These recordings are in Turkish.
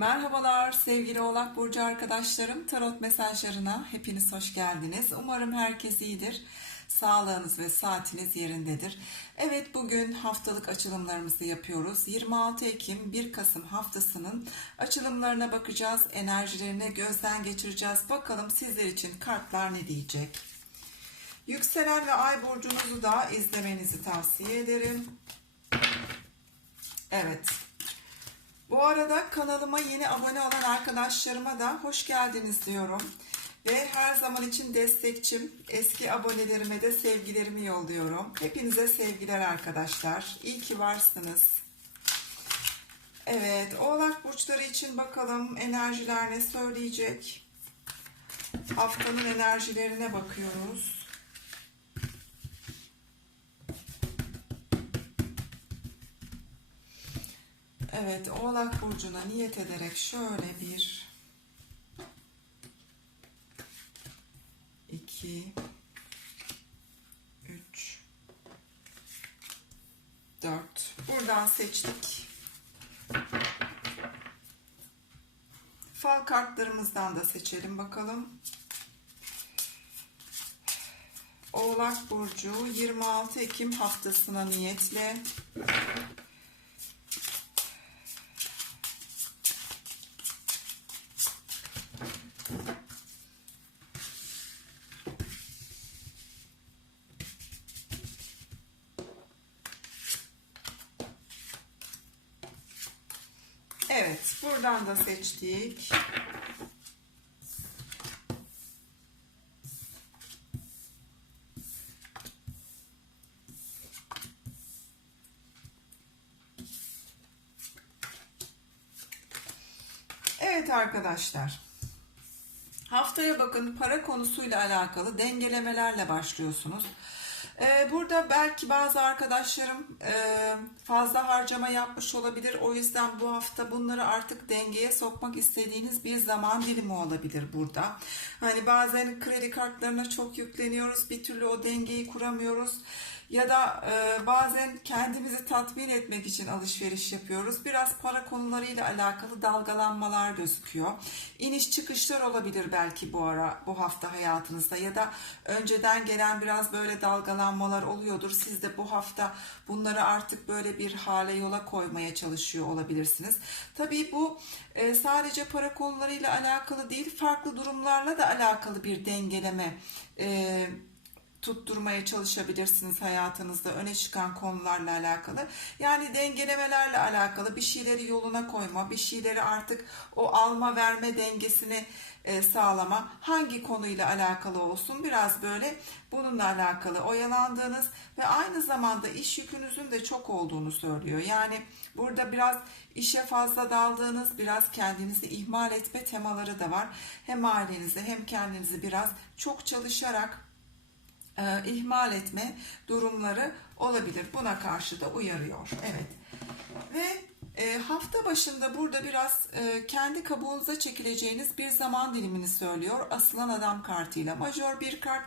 Merhabalar sevgili Oğlak Burcu arkadaşlarım. Tarot mesajlarına hepiniz hoş geldiniz. Umarım herkes iyidir. Sağlığınız ve saatiniz yerindedir. Evet bugün haftalık açılımlarımızı yapıyoruz. 26 Ekim 1 Kasım haftasının açılımlarına bakacağız. Enerjilerini gözden geçireceğiz. Bakalım sizler için kartlar ne diyecek? Yükselen ve ay burcunuzu da izlemenizi tavsiye ederim. Evet. Bu arada kanalıma yeni abone olan arkadaşlarıma da hoş geldiniz diyorum. Ve her zaman için destekçim, eski abonelerime de sevgilerimi yolluyorum. Hepinize sevgiler arkadaşlar. İyi ki varsınız. Evet, Oğlak burçları için bakalım enerjiler ne söyleyecek? Haftanın enerjilerine bakıyoruz. Evet, Oğlak Burcu'na niyet ederek şöyle bir, iki, üç, dört. Buradan seçtik. Fal kartlarımızdan da seçelim bakalım. Oğlak Burcu 26 Ekim haftasına niyetle Evet, buradan da seçtik. Evet arkadaşlar. Haftaya bakın para konusuyla alakalı dengelemelerle başlıyorsunuz. Ee, Burada belki bazı arkadaşlarım e, fazla harcama yapmış olabilir. O yüzden bu hafta bunları artık dengeye sokmak istediğiniz bir zaman dilimi olabilir burada. Hani bazen kredi kartlarına çok yükleniyoruz. Bir türlü o dengeyi kuramıyoruz. Ya da e, bazen kendimizi tatmin etmek için alışveriş yapıyoruz. Biraz para konularıyla alakalı dalgalanmalar gözüküyor. İniş çıkışlar olabilir belki bu ara bu hafta hayatınızda ya da önceden gelen biraz böyle dalgalanmalar oluyordur. Siz de bu hafta bunları artık böyle bir hale yola koymaya çalışıyor olabilirsiniz. Tabii bu e, sadece para konularıyla alakalı değil, farklı durumlarla da alakalı bir dengeleme e, tutturmaya çalışabilirsiniz hayatınızda öne çıkan konularla alakalı. Yani dengelemelerle alakalı bir şeyleri yoluna koyma, bir şeyleri artık o alma verme dengesini e, sağlama. Hangi konuyla alakalı olsun biraz böyle bununla alakalı oyalandığınız ve aynı zamanda iş yükünüzün de çok olduğunu söylüyor. Yani burada biraz işe fazla daldığınız, biraz kendinizi ihmal etme temaları da var. Hem ailenizi hem kendinizi biraz çok çalışarak e, ihmal etme durumları olabilir. Buna karşı da uyarıyor. Evet. Ve e, hafta başında burada biraz e, kendi kabuğunuza çekileceğiniz bir zaman dilimini söylüyor. Asılan adam kartıyla. Majör bir kart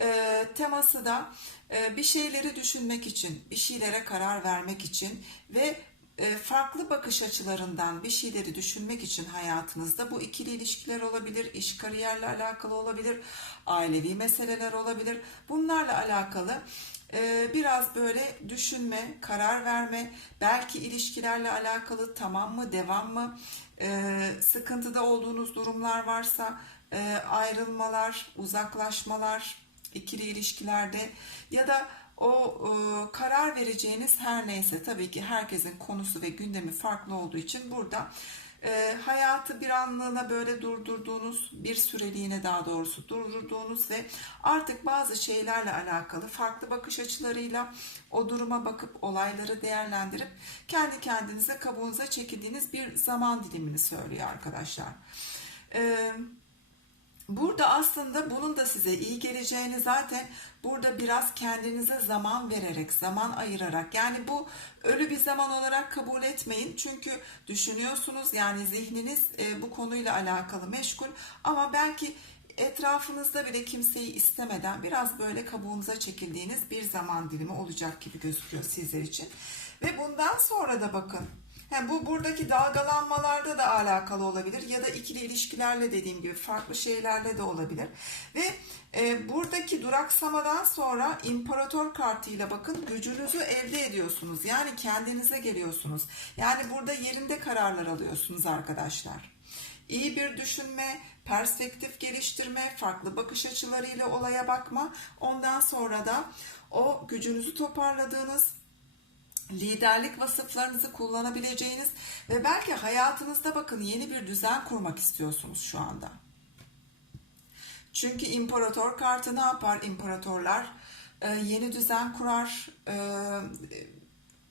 e, teması da e, bir şeyleri düşünmek için, bir şeylere karar vermek için ve farklı bakış açılarından bir şeyleri düşünmek için hayatınızda bu ikili ilişkiler olabilir, iş kariyerle alakalı olabilir, ailevi meseleler olabilir. Bunlarla alakalı e, biraz böyle düşünme, karar verme, belki ilişkilerle alakalı tamam mı, devam mı, e, sıkıntıda olduğunuz durumlar varsa ayrılmalar, uzaklaşmalar, ikili ilişkilerde ya da o e, karar vereceğiniz her neyse tabii ki herkesin konusu ve gündemi farklı olduğu için burada e, hayatı bir anlığına böyle durdurduğunuz bir süreliğine daha doğrusu durdurduğunuz ve artık bazı şeylerle alakalı farklı bakış açılarıyla o duruma bakıp olayları değerlendirip kendi kendinize kabuğunuza çekildiğiniz bir zaman dilimini söylüyor arkadaşlar. Evet. Burada aslında bunun da size iyi geleceğini zaten burada biraz kendinize zaman vererek, zaman ayırarak yani bu ölü bir zaman olarak kabul etmeyin. Çünkü düşünüyorsunuz yani zihniniz e, bu konuyla alakalı meşgul ama belki etrafınızda bile kimseyi istemeden biraz böyle kabuğunuza çekildiğiniz bir zaman dilimi olacak gibi gözüküyor sizler için. Ve bundan sonra da bakın He, bu buradaki dalgalanmalarda da alakalı olabilir ya da ikili ilişkilerle dediğim gibi farklı şeylerle de olabilir. Ve e, buradaki duraksamadan sonra imparator kartıyla bakın gücünüzü elde ediyorsunuz. Yani kendinize geliyorsunuz. Yani burada yerinde kararlar alıyorsunuz arkadaşlar. İyi bir düşünme, perspektif geliştirme, farklı bakış açılarıyla olaya bakma. Ondan sonra da o gücünüzü toparladığınız, liderlik vasıflarınızı kullanabileceğiniz ve belki hayatınızda bakın yeni bir düzen kurmak istiyorsunuz şu anda. Çünkü imparator kartı ne yapar imparatorlar? Ee, yeni düzen kurar, ee,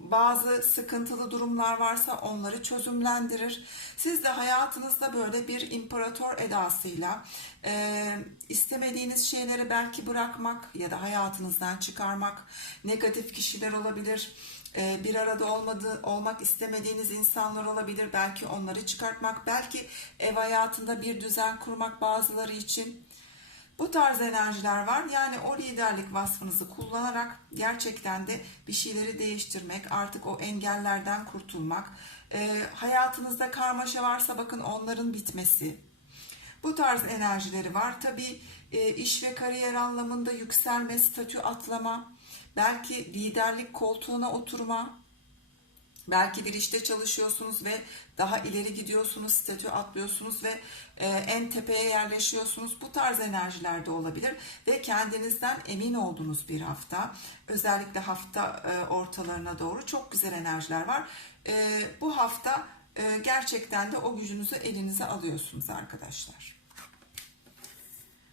bazı sıkıntılı durumlar varsa onları çözümlendirir. Siz de hayatınızda böyle bir imparator edasıyla e, istemediğiniz şeyleri belki bırakmak ya da hayatınızdan çıkarmak, negatif kişiler olabilir, e, bir arada olmadığı, olmak istemediğiniz insanlar olabilir. Belki onları çıkartmak, belki ev hayatında bir düzen kurmak bazıları için. Bu tarz enerjiler var. Yani o liderlik vasfınızı kullanarak gerçekten de bir şeyleri değiştirmek, artık o engellerden kurtulmak, e, hayatınızda karmaşa varsa bakın onların bitmesi. Bu tarz enerjileri var. Tabii e, iş ve kariyer anlamında yükselme, statü atlama, belki liderlik koltuğuna oturma, Belki bir işte çalışıyorsunuz ve daha ileri gidiyorsunuz, statü atlıyorsunuz ve e, en tepeye yerleşiyorsunuz. Bu tarz enerjiler de olabilir ve kendinizden emin olduğunuz bir hafta. Özellikle hafta e, ortalarına doğru çok güzel enerjiler var. E, bu hafta gerçekten de o gücünüzü elinize alıyorsunuz arkadaşlar.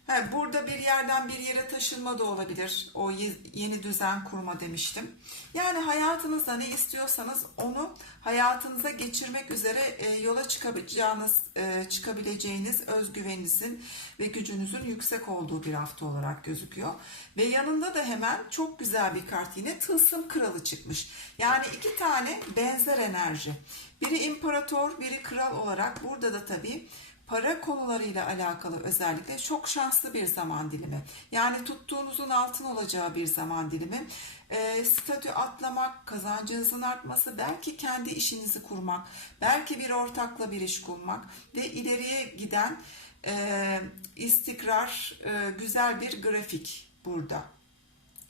He, burada bir yerden bir yere taşınma da olabilir. O yeni düzen kurma demiştim. Yani hayatınızda ne istiyorsanız onu hayatınıza geçirmek üzere e, yola çıkabileceğiniz, e, çıkabileceğiniz özgüveninizin ve gücünüzün yüksek olduğu bir hafta olarak gözüküyor. Ve yanında da hemen çok güzel bir kart yine tılsım kralı çıkmış. Yani iki tane benzer enerji. Biri imparator, biri kral olarak burada da tabii para konularıyla alakalı özellikle çok şanslı bir zaman dilimi. Yani tuttuğunuzun altın olacağı bir zaman dilimi. E, statü atlamak, kazancınızın artması, belki kendi işinizi kurmak, belki bir ortakla bir iş kurmak ve ileriye giden e, istikrar, e, güzel bir grafik burada.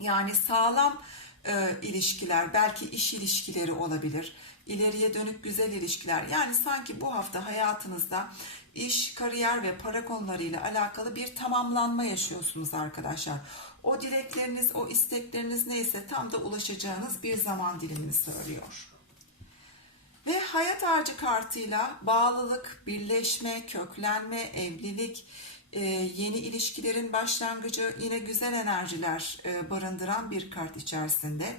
Yani sağlam e, ilişkiler, belki iş ilişkileri olabilir ileriye dönük güzel ilişkiler. Yani sanki bu hafta hayatınızda iş, kariyer ve para konularıyla alakalı bir tamamlanma yaşıyorsunuz arkadaşlar. O dilekleriniz, o istekleriniz neyse tam da ulaşacağınız bir zaman dilimini söylüyor. Ve hayat ağacı kartıyla bağlılık, birleşme, köklenme, evlilik, e, yeni ilişkilerin başlangıcı yine güzel enerjiler e, barındıran bir kart içerisinde.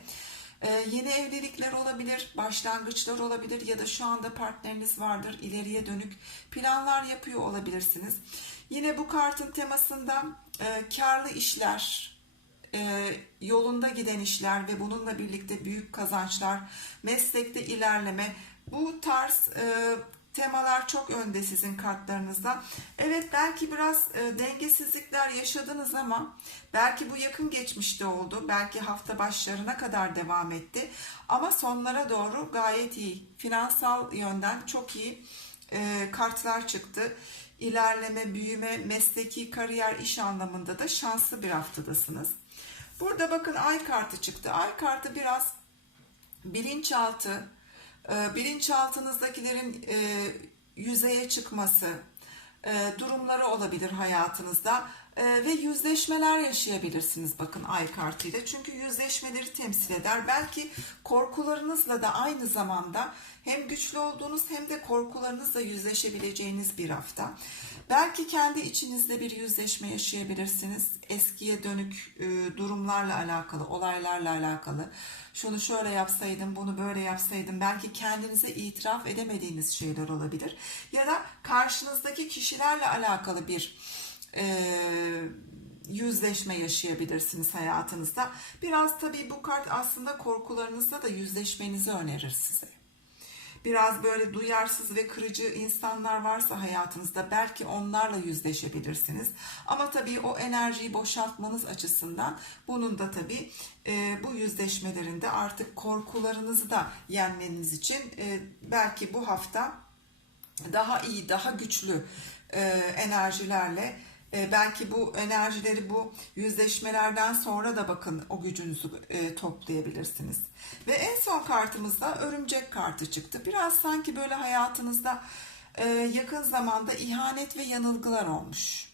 Ee, yeni evlilikler olabilir, başlangıçlar olabilir ya da şu anda partneriniz vardır, ileriye dönük planlar yapıyor olabilirsiniz. Yine bu kartın temasında e, karlı işler, e, yolunda giden işler ve bununla birlikte büyük kazançlar, meslekte ilerleme, bu tarz e, temalar çok önde sizin kartlarınızda. Evet belki biraz e, dengesizlikler yaşadınız ama belki bu yakın geçmişte oldu. Belki hafta başlarına kadar devam etti. Ama sonlara doğru gayet iyi. Finansal yönden çok iyi e, kartlar çıktı. İlerleme, büyüme, mesleki kariyer, iş anlamında da şanslı bir haftadasınız. Burada bakın ay kartı çıktı. Ay kartı biraz bilinçaltı, bilinçaltınızdakilerin e, yüzeye çıkması e, durumları olabilir hayatınızda e, ve yüzleşmeler yaşayabilirsiniz bakın ay kartıyla. Çünkü yüzleşmeleri temsil eder. Belki korkularınızla da aynı zamanda hem güçlü olduğunuz hem de korkularınızla yüzleşebileceğiniz bir hafta. Belki kendi içinizde bir yüzleşme yaşayabilirsiniz. Eskiye dönük e, durumlarla alakalı, olaylarla alakalı. Şunu şöyle yapsaydım, bunu böyle yapsaydım. Belki kendinize itiraf edemediğiniz şeyler olabilir. Ya da karşınızdaki kişilerle alakalı bir e, yüzleşme yaşayabilirsiniz hayatınızda. Biraz tabii bu kart aslında korkularınızla da yüzleşmenizi önerir size. Biraz böyle duyarsız ve kırıcı insanlar varsa hayatınızda belki onlarla yüzleşebilirsiniz. Ama tabii o enerjiyi boşaltmanız açısından bunun da tabii e, bu yüzleşmelerinde artık korkularınızı da yenmeniz için e, belki bu hafta daha iyi, daha güçlü e, enerjilerle e, belki bu enerjileri bu yüzleşmelerden sonra da bakın o gücünüzü e, toplayabilirsiniz. Ve en son kartımızda örümcek kartı çıktı. Biraz sanki böyle hayatınızda e, yakın zamanda ihanet ve yanılgılar olmuş.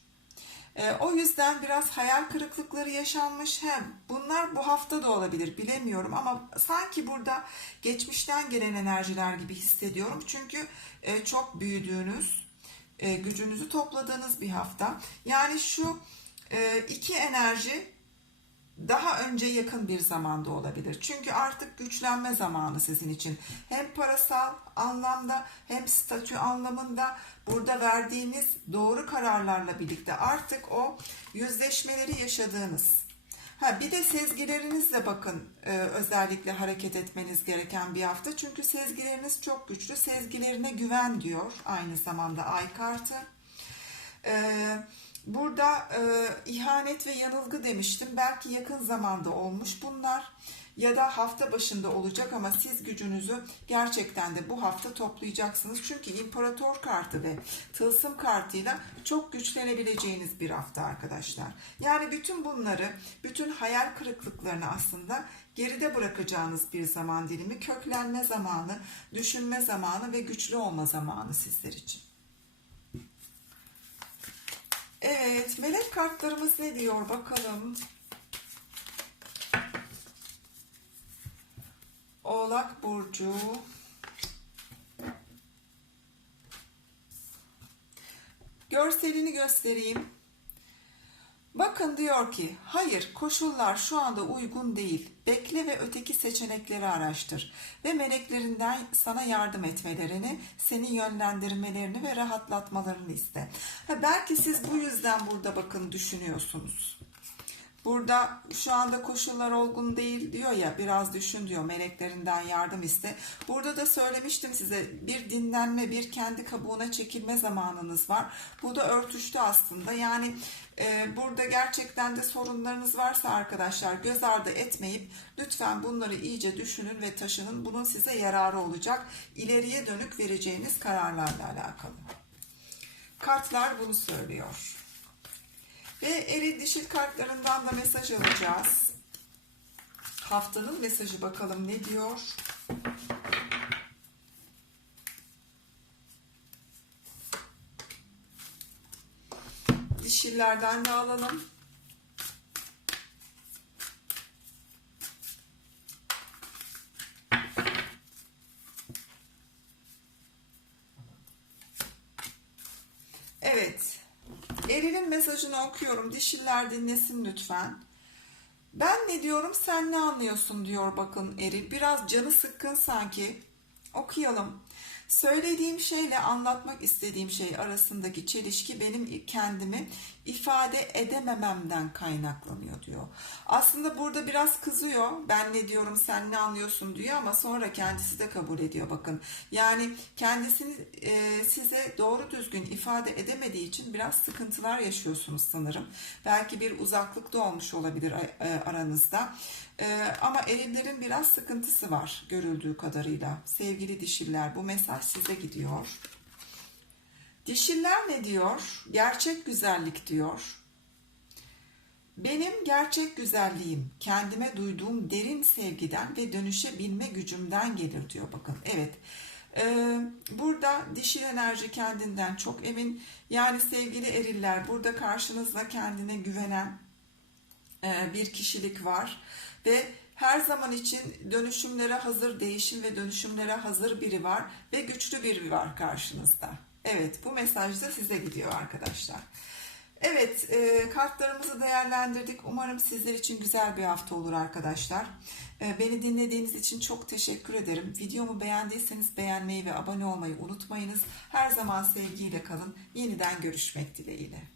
O yüzden biraz hayal kırıklıkları yaşanmış. Hem bunlar bu hafta da olabilir bilemiyorum ama sanki burada geçmişten gelen enerjiler gibi hissediyorum. Çünkü çok büyüdüğünüz, e, gücünüzü topladığınız bir hafta. Yani şu e, iki enerji daha önce yakın bir zamanda olabilir. Çünkü artık güçlenme zamanı sizin için. Hem parasal anlamda hem statü anlamında burada verdiğiniz doğru kararlarla birlikte artık o yüzleşmeleri yaşadığınız. Ha bir de sezgilerinizle bakın e, özellikle hareket etmeniz gereken bir hafta. Çünkü sezgileriniz çok güçlü. Sezgilerine güven diyor aynı zamanda ay kartı. Eee Burada e, ihanet ve yanılgı demiştim. Belki yakın zamanda olmuş bunlar ya da hafta başında olacak ama siz gücünüzü gerçekten de bu hafta toplayacaksınız. Çünkü imparator kartı ve tılsım kartıyla çok güçlenebileceğiniz bir hafta arkadaşlar. Yani bütün bunları, bütün hayal kırıklıklarını aslında geride bırakacağınız bir zaman dilimi, köklenme zamanı, düşünme zamanı ve güçlü olma zamanı sizler için. Evet, melek kartlarımız ne diyor bakalım. Oğlak Burcu. Görselini göstereyim. Bakın diyor ki, hayır koşullar şu anda uygun değil. Bekle ve öteki seçenekleri araştır ve meleklerinden sana yardım etmelerini, seni yönlendirmelerini ve rahatlatmalarını iste. Ha, belki siz bu yüzden burada bakın düşünüyorsunuz. Burada şu anda koşullar olgun değil diyor ya biraz düşün diyor meleklerinden yardım iste. Burada da söylemiştim size bir dinlenme bir kendi kabuğuna çekilme zamanınız var. Bu da örtüştü aslında yani e, burada gerçekten de sorunlarınız varsa arkadaşlar göz ardı etmeyip lütfen bunları iyice düşünün ve taşının bunun size yararı olacak ileriye dönük vereceğiniz kararlarla alakalı. Kartlar bunu söylüyor. Ve eri dişil kartlarından da mesaj alacağız. Haftanın mesajı bakalım ne diyor? Dişillerden de alalım. Evet. Eril'in mesajını okuyorum. Dişiller dinlesin lütfen. Ben ne diyorum sen ne anlıyorsun diyor bakın Eril. Biraz canı sıkkın sanki. Okuyalım. Söylediğim şeyle anlatmak istediğim şey arasındaki çelişki benim kendimi ifade edemememden kaynaklanıyor diyor. Aslında burada biraz kızıyor. Ben ne diyorum sen ne anlıyorsun diyor ama sonra kendisi de kabul ediyor bakın. Yani kendisini e, size doğru düzgün ifade edemediği için biraz sıkıntılar yaşıyorsunuz sanırım. Belki bir uzaklık da olmuş olabilir e, aranızda. E, ama erillerin biraz sıkıntısı var görüldüğü kadarıyla. Sevgili dişiller bu mesaj size gidiyor. Dişiller ne diyor? Gerçek güzellik diyor. Benim gerçek güzelliğim kendime duyduğum derin sevgiden ve dönüşebilme gücümden gelir diyor bakın. Evet. Ee, burada dişil enerji kendinden çok emin. Yani sevgili eriller burada karşınızda kendine güvenen bir kişilik var ve her zaman için dönüşümlere hazır, değişim ve dönüşümlere hazır biri var ve güçlü biri var karşınızda. Evet bu mesaj da size gidiyor arkadaşlar. Evet e, kartlarımızı değerlendirdik. Umarım sizler için güzel bir hafta olur arkadaşlar. E, beni dinlediğiniz için çok teşekkür ederim. Videomu beğendiyseniz beğenmeyi ve abone olmayı unutmayınız. Her zaman sevgiyle kalın. Yeniden görüşmek dileğiyle.